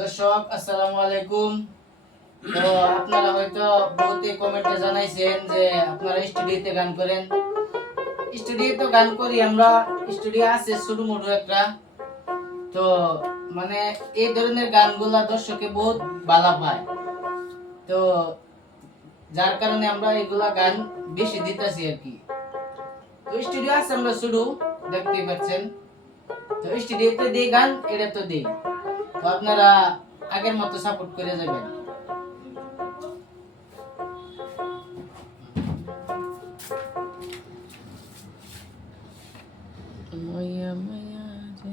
দর্শক আসসালামু আলাইকুম। তো আপনারা হয়তো বহুতে কমেন্টে জানাইছেন যে আপনারা স্টুডিওতে গান করেন। স্টুডিওতে গান করি আমরা, স্টুডিও আছে ছোট মোটো একটা। তো মানে এই ধরনের গানগুলা দর্শকে বহুত ভালো পায়, তো যার কারণে আমরা এগুলা গান বেশি দিতেছি আর কি। তো স্টুডিও আছে আমরা শুরু দেখতেই পাচ্ছেন। তো স্টুডিওতে দিই গান, এটা তো দিই। তো আপনারা আগের মতো সাপোর্ট করে যাবেন।